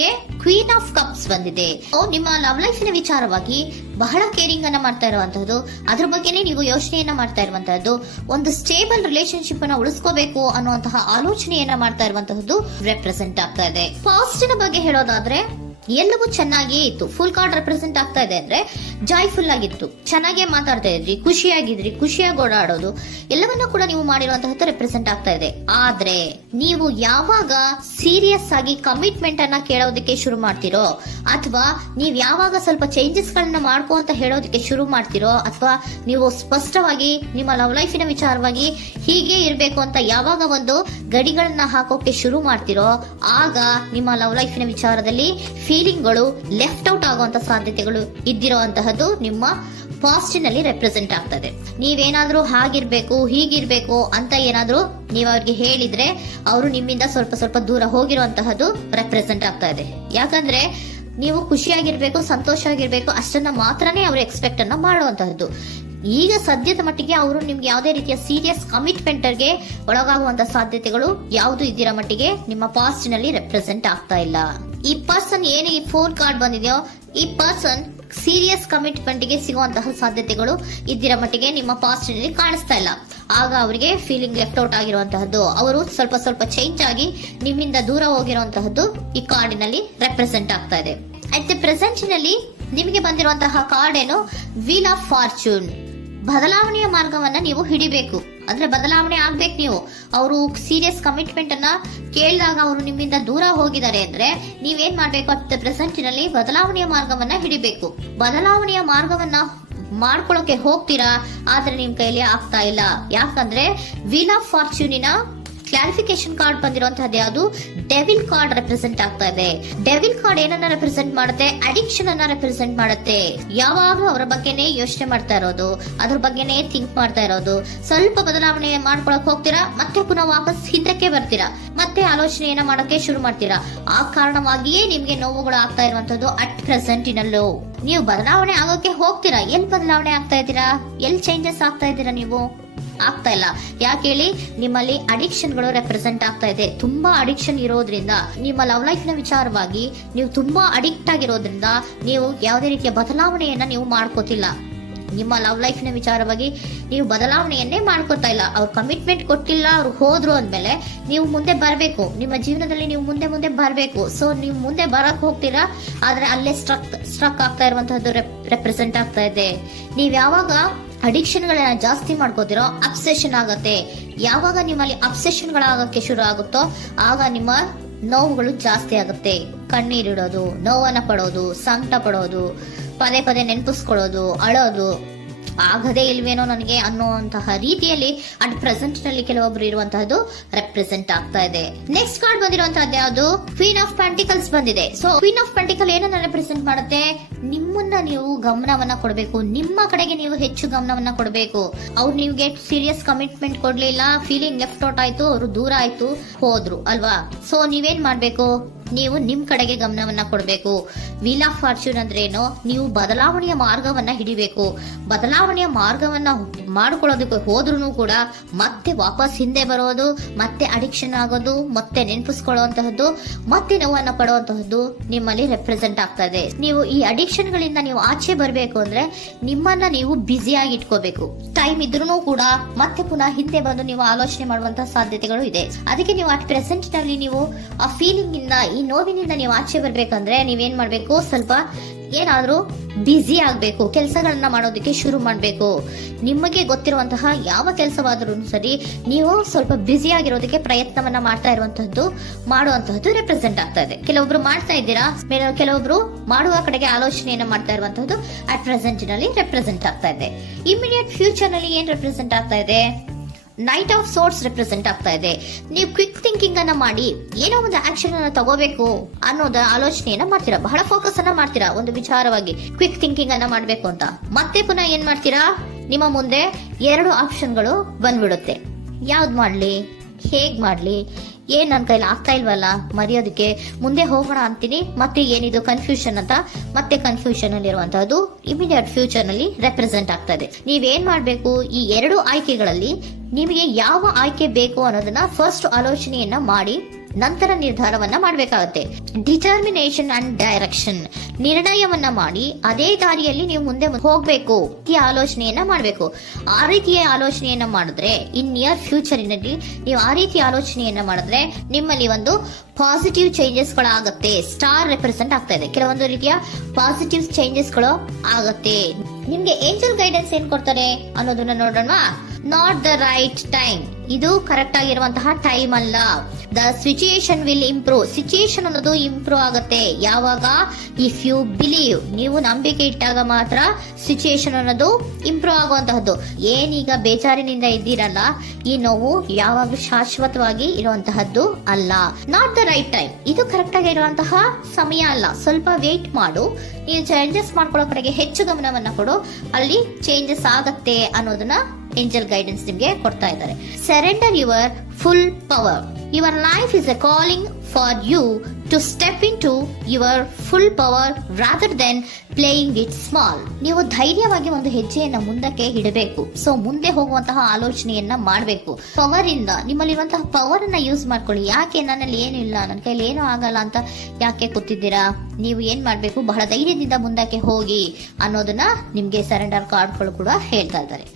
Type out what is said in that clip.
ನಿಮಗೆ queen of cups ಬಂದಿದೆ. ನಿಮ್ಮ ಲವ್ ಲೈಫ್ ನ ವಿಚಾರವಾಗಿ ಬಹಳ ಕೇರಿಂಗ್ ಅನ್ನ ಮಾಡ್ತಾ ಇರುವಂತಹದ್ದು, ಅದ್ರ ಬಗ್ಗೆನೇ ನೀವು ಯೋಚನೆಯನ್ನ ಮಾಡ್ತಾ ಇರುವಂತಹದ್ದು, ಒಂದು ಸ್ಟೇಬಲ್ ರಿಲೇಶನ್ಶಿಪ್ ಅನ್ನ ಉಳಿಸ್ಕೋಬೇಕು ಅನ್ನುವಂತಹ ಆಲೋಚನೆಯನ್ನ ಮಾಡ್ತಾ ಇರುವಂತಹದ್ದು ರೆಪ್ರೆಸೆಂಟ್ ಆಗ್ತಾ ಇದೆ. ಪಾಸಿಟಿವ್ ಬಗ್ಗೆ ಹೇಳೋದಾದ್ರೆ ಎಲ್ಲವೂ ಚೆನ್ನಾಗಿಯೇ ಇತ್ತು. ಫುಲ್ ಕಾರ್ಡ್ ರೆಪ್ರೆಸೆಂಟ್ ಆಗ್ತಾ ಇದೆ ಅಂದ್ರೆ ಜಾಯ್ಫುಲ್ ಆಗಿತ್ತು, ಚೆನ್ನಾಗೇ ಮಾತಾಡ್ತಾ ಇದ್ರಿ, ಖುಷಿಯಾಗಿದ್ರಿ, ಖುಷಿಯಾಗಿ ಓಡಾಡೋದು ಎಲ್ಲವನ್ನ ಕೂಡ ನೀವು ಮಾಡಿರುವಂತಹದ್ದು ರೆಪ್ರೆಸೆಂಟ್ ಆಗ್ತಾ ಇದೆ. ಆದ್ರೆ ನೀವು ಯಾವಾಗ ಸೀರಿಯಸ್ ಆಗಿ ಕಮಿಟ್ಮೆಂಟ್ ಅನ್ನ ಕೇಳೋದಕ್ಕೆ ಶುರು ಮಾಡ್ತಿರೋ, ಅಥವಾ ನೀವ್ ಯಾವಾಗ ಸ್ವಲ್ಪ ಚೇಂಜಸ್ ಗಳನ್ನ ಮಾಡ್ಕೋ ಅಂತ ಹೇಳೋದಕ್ಕೆ ಶುರು ಮಾಡ್ತಿರೋ, ಅಥವಾ ನೀವು ಸ್ಪಷ್ಟವಾಗಿ ನಿಮ್ಮ ಲವ್ ಲೈಫಿನ ವಿಚಾರವಾಗಿ ಹೀಗೆ ಇರ್ಬೇಕು ಅಂತ ಯಾವಾಗ ಒಂದು ಗಡಿಗಳನ್ನ ಹಾಕೋಕೆ ಶುರು ಮಾಡ್ತಿರೋ, ಆಗ ನಿಮ್ಮ ಲವ್ ಲೈಫಿನ ವಿಚಾರದಲ್ಲಿ ಫೀಲಿಂಗ್ಗಳು ಲೆಫ್ಟ್ ಔಟ್ ಆಗುವಂತ ಸಾಧ್ಯತೆಗಳು ಇದ್ದಿರುವಂತಹದ್ದು ನಿಮ್ಮ ಪಾಸಿಟಿವ್ ನಲ್ಲಿ ರೆಪ್ರೆಸೆಂಟ್ ಆಗ್ತದೆ. ನೀವೇನಾದ್ರೂ ಹಾಗಿರ್ಬೇಕು ಹೀಗಿರ್ಬೇಕು ಅಂತ ಏನಾದ್ರೂ ನೀವು ಅವ್ರಿಗೆ ಹೇಳಿದ್ರೆ ಅವರು ನಿಮ್ಮಿಂದ ಸ್ವಲ್ಪ ಸ್ವಲ್ಪ ದೂರ ಹೋಗಿರುವಂತಹದ್ದು ರೆಪ್ರೆಸೆಂಟ್ ಆಗ್ತಾ ಇದೆ. ಯಾಕಂದ್ರೆ ನೀವು ಖುಷಿಯಾಗಿರ್ಬೇಕು, ಸಂತೋಷವಾಗಿರ್ಬೇಕು ಅಷ್ಟನ್ನ ಮಾತ್ರನೇ ಅವರು ಎಕ್ಸ್ಪೆಕ್ಟ್ ಅನ್ನ ಮಾಡುವಂತಹದ್ದು. ಈಗ ಸದ್ಯದ ಮಟ್ಟಿಗೆ ಅವರು ನಿಮ್ಗೆ ಯಾವುದೇ ರೀತಿಯ ಸೀರಿಯಸ್ ಕಮಿಟ್ಮೆಂಟ್ ಗೆ ಒಳಗಾಗುವಂತ ಸಾಧ್ಯತೆಗಳು ಯಾವುದು ಇದ್ದಿರೋ ಮಟ್ಟಿಗೆ ನಿಮ್ಮ ಪಾಸ್ಟ್ ನಲ್ಲಿ ರೆಪ್ರೆಸೆಂಟ್ ಆಗ್ತಾ ಇಲ್ಲ. ಈ ಪರ್ಸನ್ ಏನು ಈ 4 ಕಾರ್ಡ್ ಬಂದಿದೆಯೋ, ಈ ಪರ್ಸನ್ ಸೀರಿಯಸ್ ಕಮಿಟ್ಮೆಂಟ್ ಗೆ ಸಿಗುವಂತಹ ಸಾಧ್ಯತೆಗಳು ಇದ್ದಿರೋ ಮಟ್ಟಿಗೆ ನಿಮ್ಮ ಪಾಸ್ಟ್ ನಲ್ಲಿ ಕಾಣಿಸ್ತಾ ಇಲ್ಲ. ಆಗ ಅವರಿಗೆ ಫೀಲಿಂಗ್ ಲೆಫ್ಟ್ ಔಟ್ ಆಗಿರುವಂತಹದ್ದು, ಅವರು ಸ್ವಲ್ಪ ಸ್ವಲ್ಪ ಚೇಂಜ್ ಆಗಿ ನಿಮ್ಮಿಂದ ದೂರ ಹೋಗಿರುವಂತಹದ್ದು ಈ ಕಾರ್ಡಿನಲ್ಲಿ ರೆಪ್ರೆಸೆಂಟ್ ಆಗ್ತಾ ಇದೆ. ಅಟ್ ದ ಪ್ರೆಸೆಂಟ್ ನಲ್ಲಿ ನಿಮಗೆ ಬಂದಿರುವಂತಹ ಕಾರ್ಡ್ ಏನು, ವೀಲ್ ಆಫ್ ಫಾರ್ಚೂನ್. ಬದಲಾವಣೆಯ ಮಾರ್ಗವನ್ನ ನೀವು ಹಿಡಿಬೇಕು, ಅಂದ್ರೆ ಬದಲಾವಣೆ ಆಗ್ಬೇಕು. ನೀವು ಅವರು ಸೀರಿಯಸ್ ಕಮಿಟ್ಮೆಂಟ್ ಅನ್ನ ಕೇಳಿದಾಗ ಅವರು ನಿಮ್ಮಿಂದ ದೂರ ಹೋಗಿದ್ದಾರೆ ಅಂದ್ರೆ ನೀವೇನ್ ಮಾಡ್ಬೇಕು, ಅಟ್ ದ ಪ್ರೆಸೆಂಟ್ ನಲ್ಲಿ ಬದಲಾವಣೆಯ ಮಾರ್ಗವನ್ನ ಹಿಡಿಬೇಕು. ಬದಲಾವಣೆಯ ಮಾರ್ಗವನ್ನ ಮಾಡ್ಕೊಳಕ್ಕೆ ಹೋಗ್ತೀರಾ, ಆದ್ರೆ ನಿಮ್ ಕೈಲಿ ಆಗ್ತಾ ಇಲ್ಲ. ಯಾಕಂದ್ರೆ ವೀಲ್ ಆಫ್ ಫಾರ್ಚೂನಿನ ಕ್ಲಾರಿಫಿಕೇಶನ್ ಕಾರ್ಡ್ ಬಂದಿರುವಂತಹದ್ದು ಯಾವುದು, ಡೆವಿಲ್ ಕಾರ್ಡ್ ರೆಪ್ರೆಸೆಂಟ್ ಆಗ್ತಾ ಇದೆ. ಡೆವಿಲ್ ಕಾರ್ಡ್ ಏನನ್ನ ರೆಪ್ರೆಸೆಂಟ್ ಮಾಡುತ್ತೆ, ಅಡಿಕ್ಷನ್ ಅನ್ನ ರೆಪ್ರೆಸೆಂಟ್ ಮಾಡುತ್ತೆ. ಯಾವಾಗ್ಲೂ ಅವರ ಬಗ್ಗೆನೇ ಯೋಚನೆ ಮಾಡ್ತಾ ಇರೋದು, ಅದ್ರ ಬಗ್ಗೆನೇ ಥಿಂಕ್ ಮಾಡ್ತಾ ಇರೋದು. ಸ್ವಲ್ಪ ಬದಲಾವಣೆ ಮಾಡ್ಕೊಳಕ್ ಹೋಗ್ತೀರಾ, ಮತ್ತೆ ಪುನಃ ವಾಪಸ್ ಹಿಂದಕ್ಕೆ ಬರ್ತೀರಾ, ಮತ್ತೆ ಆಲೋಚನೆಯನ್ನ ಮಾಡಕ್ಕೆ ಶುರು ಮಾಡ್ತೀರಾ. ಆ ಕಾರಣವಾಗಿಯೇ ನಿಮ್ಗೆ ನೋವುಗಳು ಆಗ್ತಾ ಇರುವಂತದ್ದು ಅಟ್ ಪ್ರೆಸೆಂಟಿನಲ್ಲೂ. ನೀವು ಬದಲಾವಣೆ ಆಗೋಕೆ ಹೋಗ್ತೀರಾ, ಎಲ್ಲಿ ಬದಲಾವಣೆ ಆಗ್ತಾ ಇದ್ದೀರಾ, ಎಲ್ಲಿ ಚೇಂಜಸ್ ಆಗ್ತಾ ಇದ್ದೀರಾ, ನೀವು ಆಗ್ತಾ ಇಲ್ಲ. ಯಾಕೆ ಹೇಳಿ, ನಿಮ್ಮಲ್ಲಿ ಅಡಿಕ್ಷನ್ ಗಳು ರೆಪ್ರೆಸೆಂಟ್ ಆಗ್ತಾ ಇದೆ. ತುಂಬಾ ಅಡಿಕ್ಷನ್ ಇರೋದ್ರಿಂದ, ನಿಮ್ಮ ಲವ್ ಲೈಫ್ ನ ವಿಚಾರವಾಗಿ ನೀವು ತುಂಬಾ ಅಡಿಕ್ಟ್ ಆಗಿರೋದ್ರಿಂದ ನೀವು ಯಾವುದೇ ರೀತಿಯ ಬದಲಾವಣೆಯನ್ನ ನೀವು ಮಾಡ್ಕೋತಿಲ್ಲ. ನಿಮ್ಮ ಲವ್ ಲೈಫ್ ನ ವಿಚಾರವಾಗಿ ನೀವು ಬದಲಾವಣೆಯನ್ನೇ ಮಾಡ್ಕೊತಾ ಇಲ್ಲ. ಅವ್ರು ಕಮಿಟ್ಮೆಂಟ್ ಕೊಟ್ಟಿಲ್ಲ, ಅವ್ರು ಹೋದ್ರು ಅಂದ್ಮೇಲೆ ನೀವು ಮುಂದೆ ಬರ್ಬೇಕು, ನಿಮ್ಮ ಜೀವನದಲ್ಲಿ ನೀವು ಮುಂದೆ ಬರ್ಬೇಕು. ಸೊ ನೀವು ಮುಂದೆ ಬರಕ್ ಹೋಗ್ತೀರಾ, ಆದ್ರೆ ಅಲ್ಲೇ ಸ್ಟ್ರಕ್ ಆಗ್ತಾ ಇರುವಂತಹದ್ದು ರೆಪ್ರೆಸೆಂಟ್ ಆಗ್ತಾ ಇದೆ. ನೀವ್ ಯಾವಾಗ ಅಡಿಕ್ಷನ್ ಗಳನ್ನ ಜಾಸ್ತಿ ಮಾಡ್ಕೋತಿರೋ ಅಬ್ಸೆಷನ್ ಆಗತ್ತೆ. ಯಾವಾಗ ನಿಮ್ಮಲ್ಲಿ ಅಬ್ಸೆಷನ್ ಗಳಾಗಕ್ಕೆ ಶುರು ಆಗುತ್ತೋ ಆಗ ನಿಮ್ಮ ನೋವುಗಳು ಜಾಸ್ತಿ ಆಗುತ್ತೆ. ಕಣ್ಣೀರಿಡೋದು, ನೋವನ್ನ ಪಡೋದು, ಸಂಕಟ ಪಡೋದು, ಪದೇ ಪದೇ ನೆನಪಿಸ್ಕೊಳ್ಳೋದು, ಅಳೋದು, ಆಗದೇ ಇಲ್ವೇನೋ ನನಗೆ ಅನ್ನುವಂತಹ ರೀತಿಯಲ್ಲಿ ಅಟ್ ಪ್ರೆಸೆಂಟ್ ನಲ್ಲಿ ಕೆಲವೊಬ್ರು ಇರುವಂತಹದ್ದು ರೆಪ್ರೆಸೆಂಟ್ ಆಗ್ತಾ ಇದೆ. ನೆಕ್ಸ್ಟ್ ಕಾರ್ಡ್ ಬಂದಿರುವಂತಹದ್ದು ಯಾವುದು, ಕ್ವೀನ್ ಆಫ್ ಪೆಂಟಿಕಲ್ಸ್ ಬಂದಿದೆ. ಸೊ ಕ್ವೀನ್ ಆಫ್ ಪೆಂಟಿಕಲ್ ಏನನ್ನ ರೆಪ್ರೆಸೆಂಟ್ ಮಾಡುತ್ತೆ, ನಿಮ್ಮನ್ನ ನೀವು ಗಮನವನ್ನ ಕೊಡಬೇಕು, ನಿಮ್ಮ ಕಡೆಗೆ ನೀವು ಹೆಚ್ಚು ಗಮನವನ್ನ ಕೊಡಬೇಕು. ಅವ್ರು ನಿಮ್ಗೆ ಸೀರಿಯಸ್ ಕಮಿಟ್ಮೆಂಟ್ ಕೊಡ್ಲಿಲ್ಲ, ಫೀಲಿಂಗ್ ಲೆಫ್ಟ್ ಔಟ್ ಆಯ್ತು, ಅವರು ದೂರ ಆಯ್ತು, ಹೋದ್ರು ಅಲ್ವಾ. ಸೊ ನೀವೇನ್ ಮಾಡ್ಬೇಕು, ನೀವು ನಿಮ್ ಕಡೆಗೆ ಗಮನವನ್ನ ಕೊಡಬೇಕು. ವೀಲ್ ಆಫ್ ಫಾರ್ಚೂನ್ ಅಂದ್ರೆ ಏನು, ನೀವು ಬದಲಾವಣೆಯ ಮಾರ್ಗವನ್ನ ಹಿಡಿಬೇಕು. ಬದಲಾವಣೆಯ ಮಾರ್ಗವನ್ನ ಮಾಡ್ಕೊಳ್ಳೋದಕ್ಕೆ ಹೋದ್ರೂ ಕೂಡ ಮತ್ತೆ ವಾಪಸ್ ಹಿಂದೆ ಬರೋದು, ಮತ್ತೆ ಅಡಿಕ್ಷನ್ ಆಗೋದು, ಮತ್ತೆ ನೆನಪಿಸ್ಕೊಳ್ಳುವಂತಹದ್ದು, ಮತ್ತೆ ನೋವನ್ನ ಪಡುವಂತಹದ್ದು ನಿಮ್ಮಲ್ಲಿ ರೆಪ್ರೆಸೆಂಟ್ ಆಗ್ತಾ ಇದೆ. ನೀವು ಈ ಅಡಿಕ್ಷನ್ ಗಳಿಂದ ನೀವು ಆಚೆ ಬರಬೇಕು ಅಂದ್ರೆ ನಿಮ್ಮನ್ನ ನೀವು ಬ್ಯುಸಿಯಾಗಿ ಇಟ್ಕೋಬೇಕು. ಟೈಮ್ ಇದ್ರೂ ಕೂಡ ಮತ್ತೆ ಪುನಃ ಹಿಂದೆ ಬಂದು ನೀವು ಆಲೋಚನೆ ಮಾಡುವಂತಹ ಸಾಧ್ಯತೆಗಳು ಇದೆ. ಅದಕ್ಕೆ ನೀವು ಅಟ್ ಪ್ರೆಸೆಂಟ್ ನಲ್ಲಿ ನೀವು ಆ ಫೀಲಿಂಗ್ ಇಂದ, ಈ ನೋವಿನಿಂದ ನೀವು ಆಚೆ ಬರ್ಬೇಕಂದ್ರೆ ನೀವೇನ್ ಮಾಡ್ಬೇಕು, ಸ್ವಲ್ಪ ಏನಾದ್ರೂ ಬ್ಯುಸಿ ಆಗ್ಬೇಕು, ಕೆಲಸಗಳನ್ನ ಮಾಡೋದಕ್ಕೆ ಶುರು ಮಾಡ್ಬೇಕು. ನಿಮಗೆ ಗೊತ್ತಿರುವಂತಹ ಯಾವ ಕೆಲಸವಾದ್ರೂ ಸರಿ, ನೀವು ಸ್ವಲ್ಪ ಬ್ಯುಸಿ ಆಗಿರೋದಕ್ಕೆ ಪ್ರಯತ್ನವನ್ನ ಮಾಡ್ತಾ ಇರುವಂತಹದ್ದು, ಮಾಡುವಂತಹದ್ದು ರೆಪ್ರೆಸೆಂಟ್ ಆಗ್ತಾ ಇದೆ. ಕೆಲವೊಬ್ರು ಮಾಡ್ತಾ ಇದ್ದೀರಾ, ಕೆಲವೊಬ್ರು ಮಾಡುವ ಕಡೆಗೆ ಆಲೋಚನೆಯನ್ನ ಮಾಡ್ತಾ ಇರುವಂತಹದ್ದು ಅಟ್ ಪ್ರೆಸೆಂಟ್ ನಲ್ಲಿ ರೆಪ್ರೆಸೆಂಟ್ ಆಗ್ತಾ ಇದೆ. ಇಮಿಡಿಯೇಟ್ ಫ್ಯೂಚರ್ ನಲ್ಲಿ ಏನ್ ರೆಪ್ರೆಸೆಂಟ್ ಆಗ್ತಾ ಇದೆ, ನೈಟ್ ಆಫ್ ಸೋರ್ಟ್ಸ್ ರೆಪ್ರೆಸೆಂಟ್ ಆಗ್ತಾ ಇದೆ. ನೀವು ಕ್ವಿಕ್ ಥಿಂಕಿಂಗ್ ಅನ್ನ ಮಾಡಿ ಏನೋ ಒಂದು ಆಕ್ಷನ್ ಅನ್ನ ತಗೋಬೇಕು ಅನ್ನೋದ ಆಲೋಚನೆಯನ್ನ ಮಾಡ್ತೀರಾ, ಬಹಳ ಫೋಕಸ್ ಅನ್ನ ಮಾಡ್ತೀರಾ ಒಂದು ವಿಚಾರವಾಗಿ, ಕ್ವಿಕ್ ಥಿಂಕಿಂಗ್ ಅನ್ನ ಮಾಡ್ಬೇಕು ಅಂತ. ಮತ್ತೆ ಪುನಃ ಏನ್ ಮಾಡ್ತೀರಾ, ನಿಮ್ಮ ಮುಂದೆ 2 ಆಪ್ಷನ್ಗಳು ಬಂದ್ಬಿಡುತ್ತೆ. ಯಾವ್ದು ಮಾಡ್ಲಿ, ಹೇಗ್ ಮಾಡ್ಲಿ, ಏನ್ ನನ್ನ ಕೈಲಿ ಆಗ್ತಾ ಇಲ್ವಲ್ಲ ಮರೆಯೋದಕ್ಕೆ, ಮುಂದೆ ಹೋಗೋಣ ಅಂತೀನಿ, ಮತ್ತೆ ಏನಿದು ಕನ್ಫ್ಯೂಷನ್ ಅಂತ ಮತ್ತೆ ಕನ್ಫ್ಯೂಷನ್ ಅಲ್ಲಿ ಇರುವಂತಹದ್ದು ಇಮಿಡಿಯೇಟ್ ಫ್ಯೂಚರ್ ನಲ್ಲಿ ರೆಪ್ರೆಸೆಂಟ್ ಆಗ್ತಾ ಇದೆ. ನೀವೇನ್ ಮಾಡ್ಬೇಕು, ಈ 2 ಆಯ್ಕೆಗಳಲ್ಲಿ ನಿಮಗೆ ಯಾವ ಆಯ್ಕೆ ಬೇಕು ಅನ್ನೋದನ್ನ ಫಸ್ಟ್ ಆಲೋಚನೆಯನ್ನ ಮಾಡಿ ನಂತರ ನಿರ್ಧಾರವನ್ನ ಮಾಡಬೇಕಾಗತ್ತೆ. ಡಿಟರ್ಮಿನೇಷನ್ ಅಂಡ್ ಡೈರೆಕ್ಷನ್, ನಿರ್ಣಯವನ್ನ ಮಾಡಿ ಅದೇ ದಾರಿಯಲ್ಲಿ ನೀವು ಮುಂದೆ ಹೋಗ್ಬೇಕು ಈ ಆಲೋಚನೆಯನ್ನ ಮಾಡಬೇಕು. ಆ ರೀತಿಯ ಆಲೋಚನೆಯನ್ನ ಮಾಡಿದ್ರೆ ಇನ್ ನಿಯರ್ ಫ್ಯೂಚರಿನಲ್ಲಿ ನೀವು ಆ ರೀತಿಯ ಆಲೋಚನೆಯನ್ನ ಮಾಡಿದ್ರೆ ನಿಮ್ಮಲ್ಲಿ ಒಂದು ಪಾಸಿಟಿವ್ ಚೇಂಜಸ್ ಗಳು ಆಗತ್ತೆ. ಸ್ಟಾರ್ ರೆಪ್ರೆಸೆಂಟ್ ಆಗ್ತಾ ಇದೆ, ಕೆಲವೊಂದು ರೀತಿಯ ಪಾಸಿಟಿವ್ ಚೇಂಜಸ್ ಗಳು ಆಗತ್ತೆ. ನಿಮ್ಗೆ ಏಂಜಲ್ ಗೈಡೆನ್ಸ್ ಏನ್ ಕೊಡ್ತಾರೆ ಅನ್ನೋದನ್ನ ನೋಡೋಣ. ನಾಟ್ ದ ರೈಟ್ ಟೈಮ್, ಇದು ಕರೆಕ್ಟ್ ಆಗಿರುವಂತಹ ಟೈಮ್ ಅಲ್ಲ. The situation will improve, situation ಅನ್ನೋದು ಇಂಪ್ರೂವ್ ಆಗುತ್ತೆ ಯಾವಾಗ, ಇಫ್ ಯು ಬಿಲೀವ್, ನೀವು ನಂಬಿಕೆ ಇಟ್ಟಾಗ ಮಾತ್ರ ಸಿಚುಯೇಷನ್ ಅನ್ನೋದು ಇಂಪ್ರೂವ್ ಆಗುವಂತಹದ್ದು. ಏನೀಗ ಬೇಜಾರಿನಿಂದ ಇದ್ದೀರಲ್ಲ, ಈ ನೋವು ಯಾವಾಗಲೂ ಶಾಶ್ವತವಾಗಿ ಇರುವಂತಹದ್ದು ಅಲ್ಲ. ನಾಟ್ ದ ರೈಟ್ ಟೈಮ್, ಇದು ಕರೆಕ್ಟ್ ಆಗಿರುವಂತಹ ಸಮಯ ಅಲ್ಲ. ಸ್ವಲ್ಪ ವೇಟ್ ಮಾಡು, ನೀವು ಚೇಂಜಸ್ ಮಾಡ್ಕೊಳ್ಳೋ ಕಡೆಗೆ ಹೆಚ್ಚು ಗಮನವನ್ನ ಕೊಡು, ಅಲ್ಲಿ ಚೇಂಜಸ್ ಆಗತ್ತೆ ಅನ್ನೋದನ್ನ ಏಂಜಲ್ ಗೈಡೆನ್ಸ್ ನಿಮ್ಗೆ ಕೊಡ್ತಾ ಇದ್ದಾರೆ. Surrender your full power. Your life is a calling for you to step in to your full power rather than playing it small. ನೀವು ಧೈರ್ಯವಾಗಿ ಒಂದು ಹೆಜ್ಜೆಯನ್ನ ಮುಂದಕ್ಕೆ ಇಡಬೇಕು. ಸೊ ಮುಂದೆ ಹೋಗುವಂತಹ ಆಲೋಚನೆಯನ್ನ ಮಾಡಬೇಕು. ಪವರ್ ಇಂದ, ನಿಮ್ಮಲ್ಲಿರುವಂತಹ ಪವರ್ ಅನ್ನ ಯೂಸ್ ಮಾಡ್ಕೊಳ್ಳಿ. ಯಾಕೆ ನನ್ನಲ್ಲಿ ಏನು ಇಲ್ಲ, ನನ್ನ ಕೈಲಿ ಏನೂ ಆಗಲ್ಲ ಅಂತ ಯಾಕೆ ಕೂತಿದ್ದೀರಾ? ನೀವು ಏನ್ ಮಾಡ್ಬೇಕು, ಬಹಳ ಧೈರ್ಯದಿಂದ ಮುಂದಕ್ಕೆ ಹೋಗಿ ಅನ್ನೋದನ್ನ ನಿಮ್ಗೆ ಸರೆಂಡರ್ ಕಾರ್ಡ್ಗಳು ಕೂಡ ಹೇಳ್ತಾ ಇದ್ದಾರೆ.